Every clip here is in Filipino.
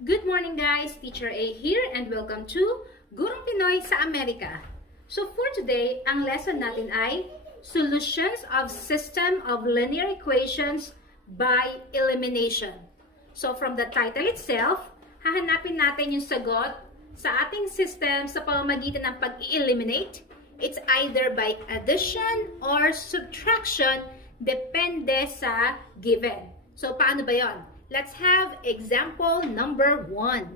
Good morning guys, Teacher A here and welcome to Gurong Pinoy sa Amerika. So for today, ang lesson natin ay Solutions of System of Linear Equations by Elimination. So from the title itself, hahanapin natin yung sagot sa ating system sa pamamagitan ng pag-eliminate. It's either by addition or subtraction, depende sa given. So paano ba yon? Let's have example number 1.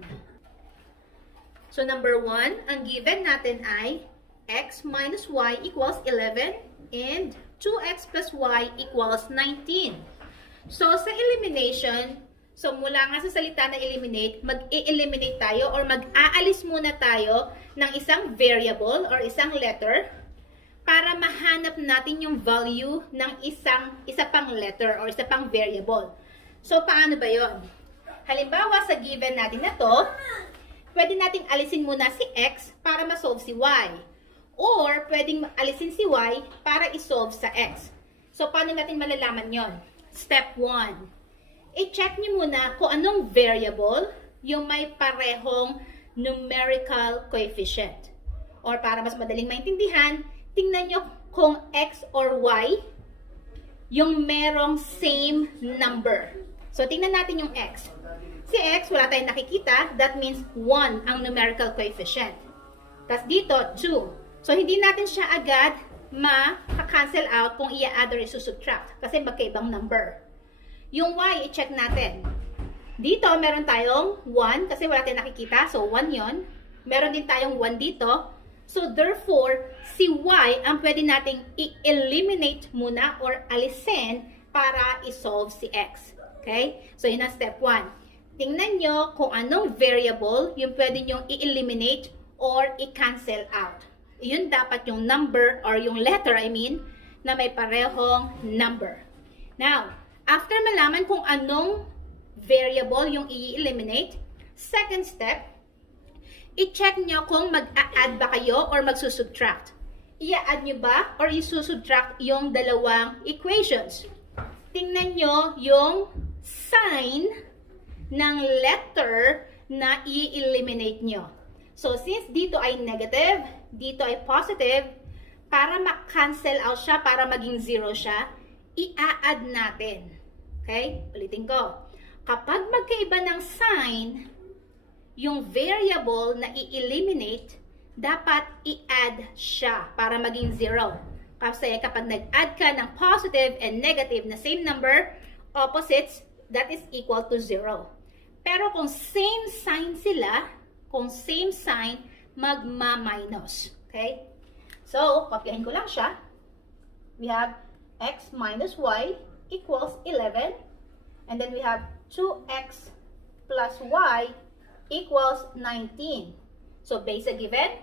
So number 1, ang given natin ay x minus y equals 11 and 2x plus y equals 19. So sa elimination, so mula nga sa salita na eliminate, mag-eliminate tayo or mag-aalis muna tayo ng isang variable or isang letter para mahanap natin yung value ng isa pang letter or isa pang variable. So, paano ba yon? Halimbawa, sa given natin na to, pwede nating alisin muna si x para ma-solve si y. Or, pwedeng alisin si y para i-solve sa x. So, paano natin malalaman yon? Step 1. I-check nyo muna kung anong variable yung may parehong numerical coefficient. Or, para mas madaling maintindihan, tingnan nyo kung x or y yung merong same number. So, tingnan natin yung x. Si x, wala tayong nakikita. That means 1 ang numerical coefficient. Tapos dito, 2. So, hindi natin siya agad ma-cancel out kung i-add or i-subtract. Kasi magkaibang number. Yung y, i-check natin. Dito, meron tayong 1 kasi wala tayong nakikita. So, 1 yon. Meron din tayong 1 dito. So, therefore, si y ang pwede nating i-eliminate muna or alisin para i-solve si x. Okay? So, yun ang step 1. Tingnan nyo kung anong variable yung pwede nyo i-eliminate or i-cancel out. Yun dapat yung number or yung letter, na may parehong number. Now, after malaman kung anong variable yung i-eliminate, second step, i-check nyo kung mag-a-add ba kayo or magsusubtract. I-add nyo ba or i-subtract yung dalawang equations? Tingnan nyo yung sign ng letter na i-eliminate nyo. So, since dito ay negative, dito ay positive, para ma-cancel out siya, para maging 0 siya, i-add natin. Okay? Ulitin ko. Kapag magkaiba ng sign, yung variable na i-eliminate, dapat i-add siya para maging 0. Kasi kapag nag-add ka ng positive and negative na same number, opposites, that is equal to 0. Pero kung same sign sila, magma-minus. Okay? So, kopyahin ko lang siya. We have x minus y equals 11. And then we have 2x plus y equals 19. So, based sa given,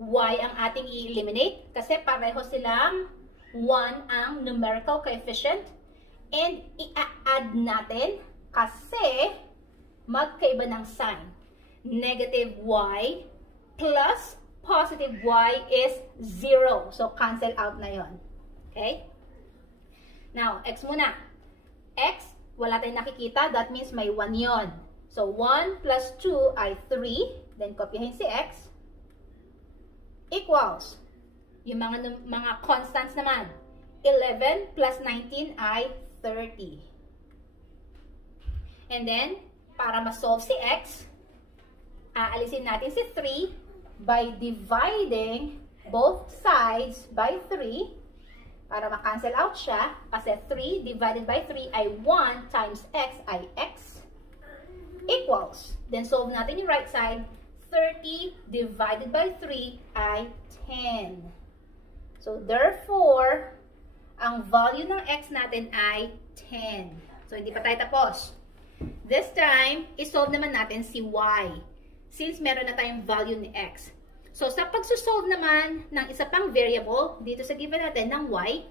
y ang ating i-eliminate kasi pareho silang 1 ang numerical coefficient. And i-add natin kasi magkaiba ng sign. Negative y plus positive y is 0. So, cancel out na yon. Okay? Now, x muna. X, wala tayong nakikita. That means may 1 yon. So, 1 plus 2 ay 3. Then, kopyahin si x. Equals. Yung mga constants naman. 11 plus 19 ay 30. And then, para ma-solve si x, aalisin natin si 3 by dividing both sides by 3 para ma-cancel out siya. Kasi 3 divided by 3 ay 1 times x ay x equals. Then, solve natin yung right side. 30 divided by 3 ay 10. So, therefore, ang value ng x natin ay 10. So, hindi pa tayo tapos. This time, isolve naman natin si y. Since meron na tayong value ni x. So, sa pagsusolve naman ng isa pang variable, dito sa given natin ng y,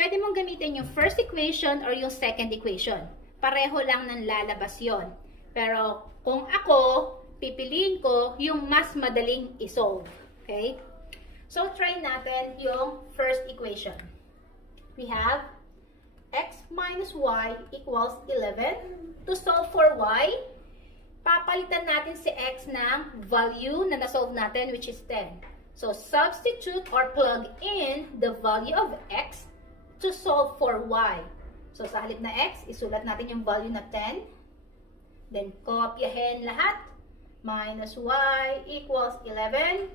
pwede mong gamitin yung first equation or yung second equation. Pareho lang ng lalabas yon. Pero, kung ako, pipiliin ko yung mas madaling isolve. Okay? So, try natin yung first equation. We have x minus y equals 11. To solve for y, papalitan natin si x ng value na na-solve natin, which is 10. So, substitute or plug in the value of x to solve for y. So, sa halip na x, isulat natin yung value na 10. Then, kopyahin lahat. Minus y equals 11.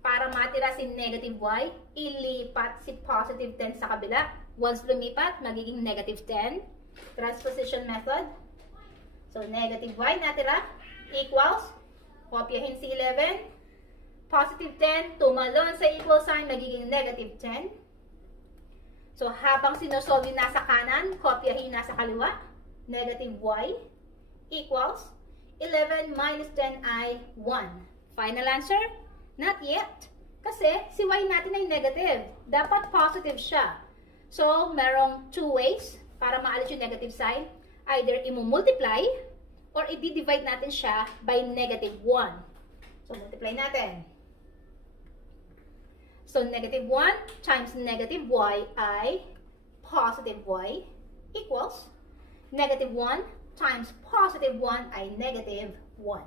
Para matira si negative y, ilipat si positive 10 sa kabila. Once lumipat, magiging negative 10. Transposition method. So, negative y natira equals, kopyahin si 11. Positive 10, tumalon sa equal sign, magiging negative 10. So, habang sinusolve yung nasa kanan, kopyahin nasa kaliwa. Negative y equals 11 minus 10 ay 1. Final answer? Not yet. Kasi si y natin ay negative. Dapat positive siya. So, merong two ways para maalis yung negative sign. Either i-multiply or i-divide natin siya by negative 1. So, multiply natin. So, negative 1 times negative y ay positive y equals negative 1 times positive 1 ay negative 1.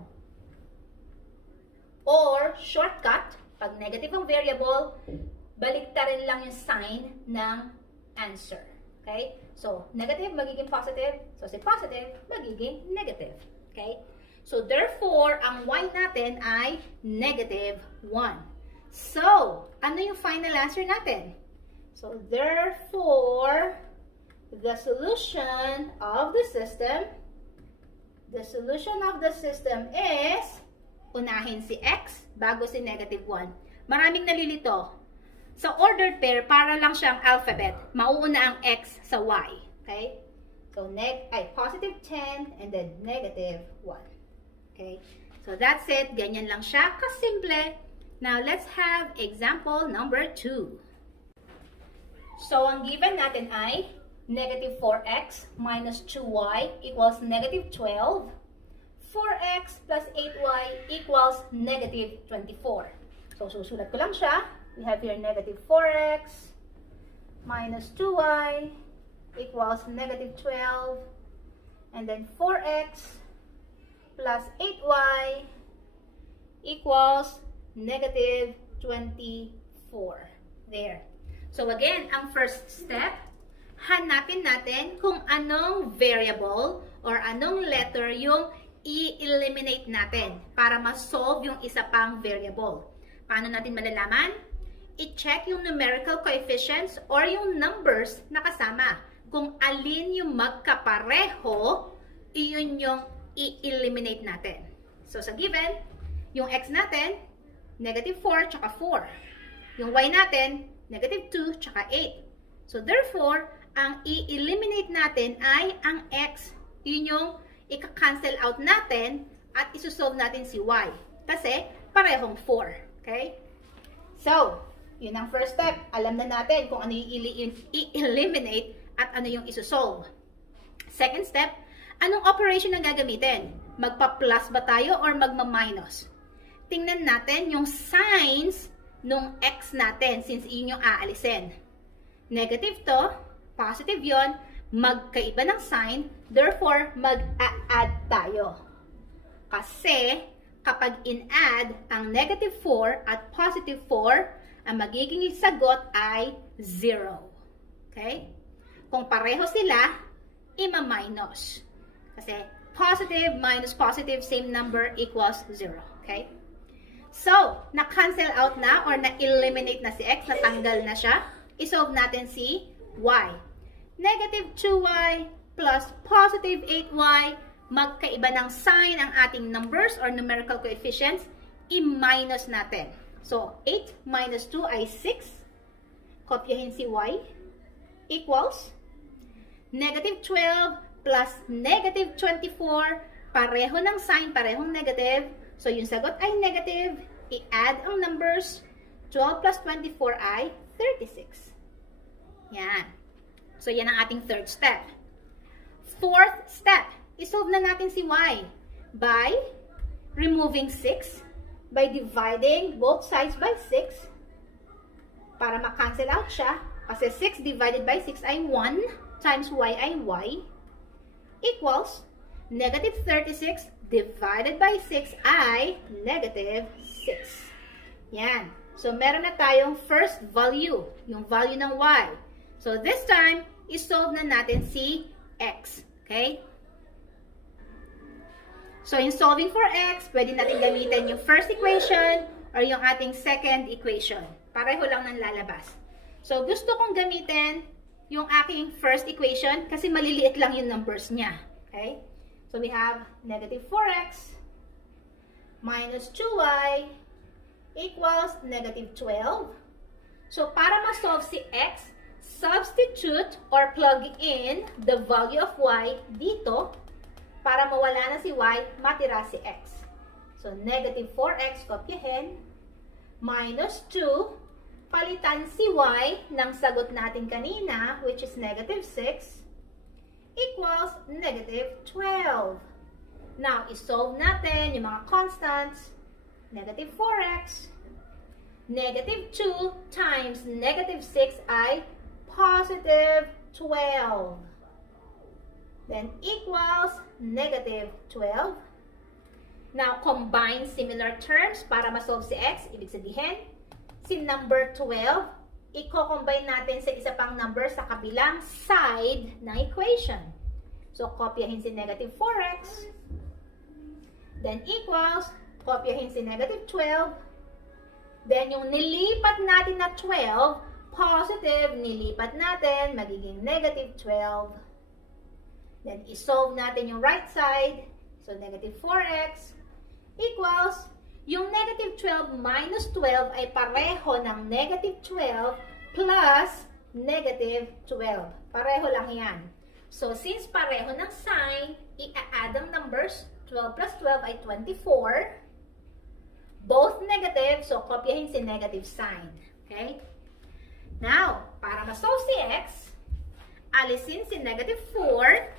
Or, shortcut, pag negative ang variable, baliktarin lang yung sign ng answer. Okay? So, negative magiging positive. So, si positive magiging negative. Okay? So, therefore, ang y natin ay negative 1. So, ano yung final answer natin? So, therefore, the solution of the system is, unahin si x bago si negative 1. Maraming nalilito. Sa ordered pair, para lang siyang alphabet. Mauuna ang x sa y. Okay? So, positive 10 and then negative 1. Okay? So, that's it. Ganyan lang siya. Kasimple. Now, let's have example number 2. So, ang given natin ay negative 4x minus 2y equals negative 12. 4x plus 8y equals negative 24. So, susulat ko lang siya. We have here negative 4x minus 2y equals negative 12. And then 4x plus 8y equals negative 24. There. So, again, ang first step, hanapin natin kung anong variable or anong letter yung i-eliminate natin para ma-solve yung isa pang variable. Paano natin malalaman? I-check yung numerical coefficients or yung numbers na kasama. Kung alin yung magkapareho, iyon yung i-eliminate natin. So, sa given, yung x natin, negative 4 tsaka 4. Yung y natin, negative 2 tsaka 8. So, therefore, ang i-eliminate natin ay ang x. Yun yung i-cancel out natin at isusolve natin si y. Kasi, parehong 4. Okay? So, yun ang first step. Alam na natin kung ano yung i-eliminate at ano yung isusolve. Second step, anong operation ang gagamitin? Magpa-plus ba tayo or magma-minus? Tingnan natin yung signs nung x natin since yun yung aalisin. Negative to, positive yon, magkaiba ng sign, therefore, mag-a-add tayo. Kasi, kapag in-add ang negative 4 at positive 4, ang magiging sagot ay 0. Okay? Kung pareho sila, ima-minus. Kasi, positive minus positive, same number equals 0. Okay? So, na-cancel out na or na-eliminate na si x, natanggal na siya. I-solve natin si y. Negative 2y plus positive 8y, magkaiba ng sign ang ating numbers or numerical coefficients, i-minus natin. So, 8 minus 2 ay 6. Kopyahin si y equals negative 12 plus negative 24, pareho ng sign, parehong negative. So, yung sagot ay negative. I-add ang numbers. 12 plus 24 ay 36. Yan. So, yan ang ating third step. Fourth step, isolve na natin si y by removing 6, by dividing both sides by 6, para ma-cancel out siya. Kasi 6 divided by 6 ay 1, times y ay y, equals negative 36 divided by 6 ay negative 6. Yan. So, meron na tayong first value, yung value ng y. So, this time, isolve na natin si x. Okay? So, in solving for x, pwede natin gamitin yung first equation or yung ating second equation. Pareho lang ng lalabas. So, gusto kong gamitin yung aking first equation kasi maliliit lang yung numbers niya. Okay? So, we have negative 4x minus 2y equals negative 12. So, para ma-solve si x, substitute or plug in the value of y dito para mawala na si y, matira si x. So, negative 4x, kopyahin, minus 2, palitan si y ng sagot natin kanina, which is negative 6, equals negative 12. Now, isolve natin yung mga constants. Negative 4x. Negative 2 times negative 6 ay positive 12. Then, equals negative 12. Now, combine similar terms para ma-solve si x. Ibig sabihin, si number 12, i-combine natin sa isa pang number sa kabilang side ng equation. So, kopyahin si negative 4x. Then, equals, kopyahin si negative 12. Then, yung nilipat natin na 12, positive, nilipat natin, magiging negative 12. Then, isolve natin yung right side. So, negative 4x equals, yung negative 12 minus 12 ay pareho ng negative 12 plus negative 12. Pareho lang yan. So, since pareho ng sign, i-add ang numbers. 12 plus 12 ay 24. Both negative, so kopyahin si negative sign. Okay? Now, para ma-solve si x, alisin si negative 4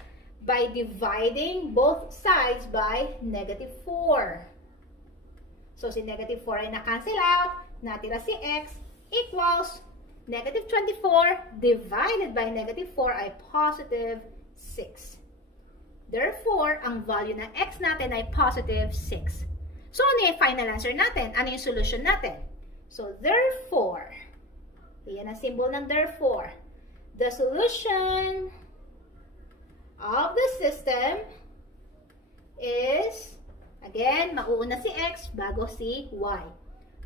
by dividing both sides by negative 4. So, si negative 4 ay na-cancel out. Natira si x equals negative 24 divided by negative 4 ay positive 6. Therefore, ang value ng x natin ay positive 6. So, ano yung final answer natin? Ano yung solution natin? So, therefore, yan ang symbol ng therefore. The solution of the system is, again, mauuna si x bago si y.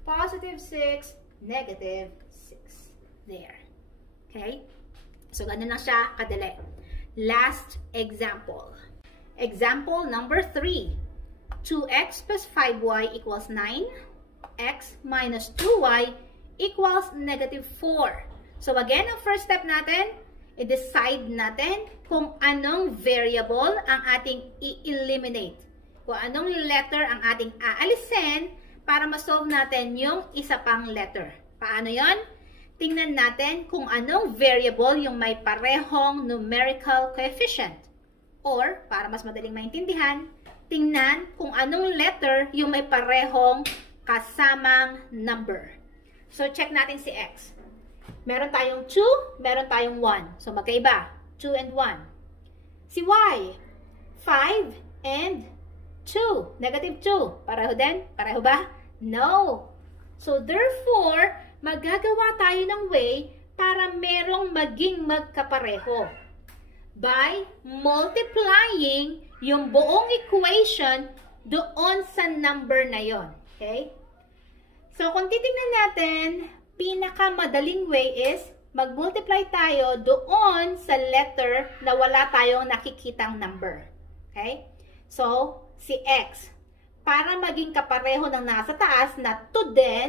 Positive 6, negative 6. There. Okay? So, ganun lang siya kadali. Last example. Example number 3. 2x plus 5y equals 9. X minus 2y equals negative 4. So, again, ang first step natin, i-decide natin kung anong variable ang ating i-eliminate. Kung anong letter ang ating aalisin para ma-solve natin yung isa pang letter. Paano yon? Tingnan natin kung anong variable yung may parehong numerical coefficient. Or, para mas madaling maintindihan, tingnan kung anong letter yung may parehong kasamang number. So, check natin si x. Meron tayong 2, meron tayong 1. So, magkaiba. 2 and 1. Si y, 5 and 2. Negative 2. Pareho din? Pareho ba? No. So, therefore, magagawa tayo ng way para merong maging magkapareho by multiplying yung buong equation doon sa number na yon. Okay? So, kung titingnan natin, pinakamadaling way is mag-multiply tayo doon sa letter na wala tayong nakikitang number. Okay? So, si x, para maging kapareho ng nasa taas na 2 din,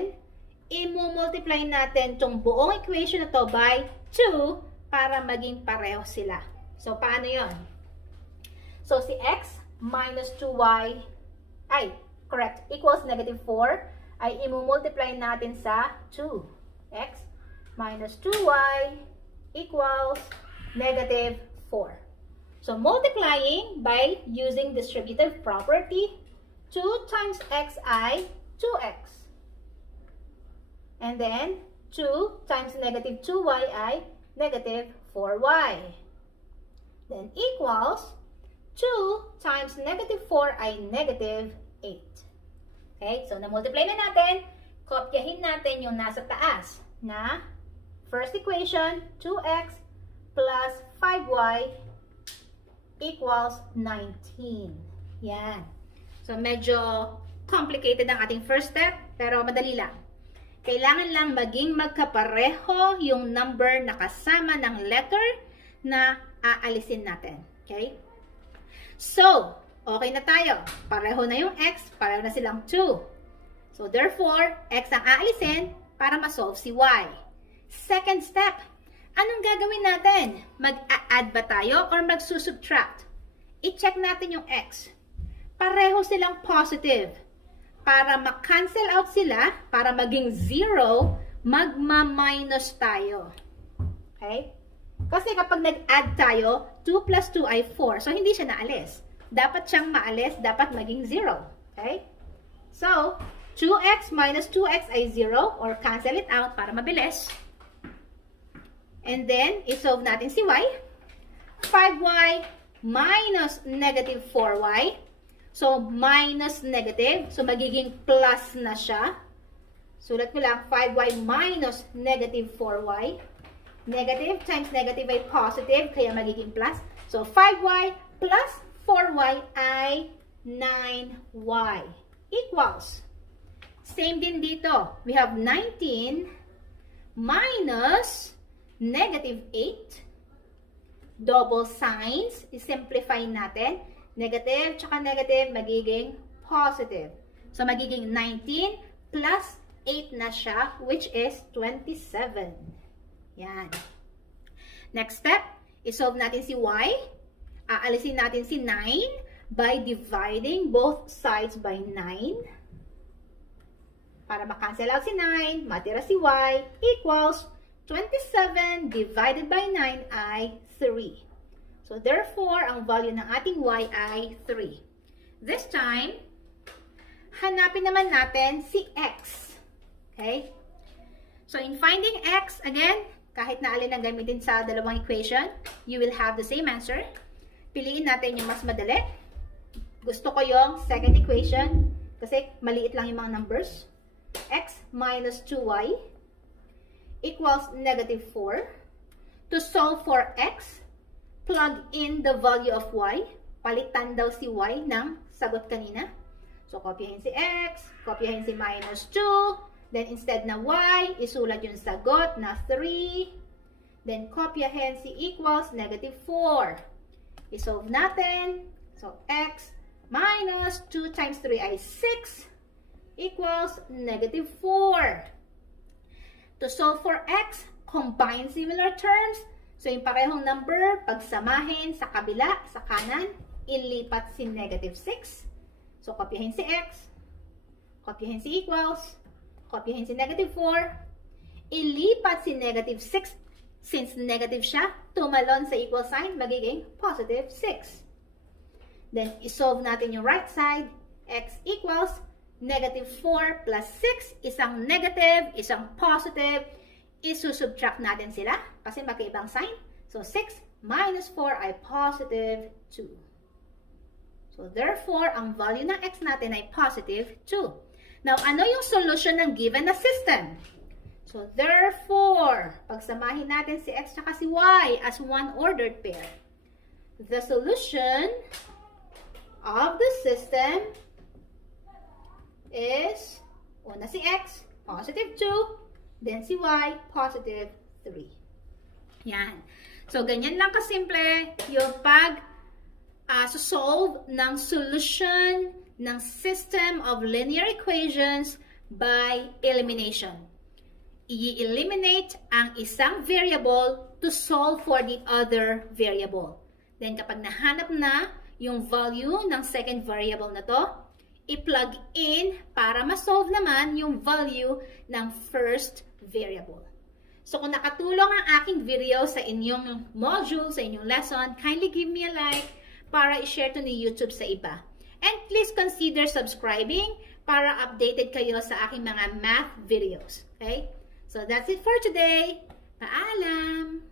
i-multiply natin itong buong equation na to by 2 para maging pareho sila. So, paano yon? So, si x minus 2y, equals negative 4, ay i-multiply natin sa 2. X minus 2y equals negative 4. So, multiplying by using distributive property, 2 times x ay 2x. And then, 2 times negative 2y ay negative 4y. Then, equals 2 times negative 4 ay negative 8. Okay, so na-multiply na natin. Kopyahin natin yung nasa taas na first equation, 2x plus 5y equals 19. Yan. So, medyo complicated ang ating first step, pero madali lang. Kailangan lang maging magkapareho yung number na kasama ng letter na aalisin natin. Okay? So, okay na tayo. Pareho na yung x, pareho na silang 2. So, therefore, x ang aalisin para ma-solve si y. Second step, anong gagawin natin? Mag-a-add ba tayo or mag-subtract? I-check natin yung x. Pareho silang positive. Para ma-cancel out sila, para maging 0, magma-minus tayo. Okay? Kasi kapag nag-add tayo, 2 plus 2 ay 4. So, hindi siya naalis. Dapat siyang maalis, dapat maging 0. Okay? So, 2x minus 2x ay 0 or cancel it out para mabilis. And then, isolve natin si y. 5y minus negative 4y. So, minus negative. So, magiging plus na siya. Sulat ko lang, 5y minus negative 4y. Negative times negative ay positive, kaya magiging plus. So, 5y plus 4y ay 9y equals. Same din dito. We have 19 minus negative 8. Double signs. I-simplify natin. Negative tsaka negative magiging positive. So, magiging 19 plus 8 na siya, which is 27. Yan. Next step, isolve natin si y. Aalisin natin si 9 by dividing both sides by 9. Para makancel out si 9, matira si y equals 27 divided by 9 ay 3. So, therefore, ang value ng ating y ay 3. This time, hanapin naman natin si x. Okay? So, in finding x, again, kahit na alin ang gamitin sa dalawang equation, you will have the same answer. Piliin natin yung mas madali. Gusto ko yung second equation kasi maliit lang yung mga numbers. X minus 2y equals negative 4. To solve for x, plug in the value of y. Palitan daw si y ng sagot kanina. So, kopyahin si x, kopyahin si minus 2. Then, instead na y, isulat yung sagot na 3. Then, kopyahin si equals negative 4. Isolve natin. So, x minus 2 times 3 ay 6 equals negative 4. To solve for x, combine similar terms. So, yung parehong number, pagsamahin sa kabila, sa kanan, ilipat si negative 6. So, kopyahin si x, kopyahin si equals, kopyahin si negative 4, ilipat si negative 6. Since negative siya, tumalon sa equal sign, magiging positive 6. Then, isolve natin yung right side. X equals negative 4 plus 6, isang negative, isang positive. Isusubtract natin sila kasi magkaibang sign. So, 6 minus 4 ay positive 2. So, therefore, ang value ng x natin ay positive 2. Now, ano yung solution ng given na system? So, therefore, pagsamahin natin si x at si y as one ordered pair. The solution of the system is, una si x, positive 2, then si y, positive 3. Yan. So, ganyan lang kasimple yung solve ng solution ng system of linear equations by elimination. I-eliminate ang isang variable to solve for the other variable. Then, kapag nahanap na yung value ng second variable na to, i-plug in para ma-solve naman yung value ng first variable. So, kung nakatulong ang aking video sa inyong module, sa inyong lesson, kindly give me a like para i-share to ni YouTube sa iba. And please consider subscribing para updated kayo sa aking mga math videos. Okay? So, that's it for today. Paalam!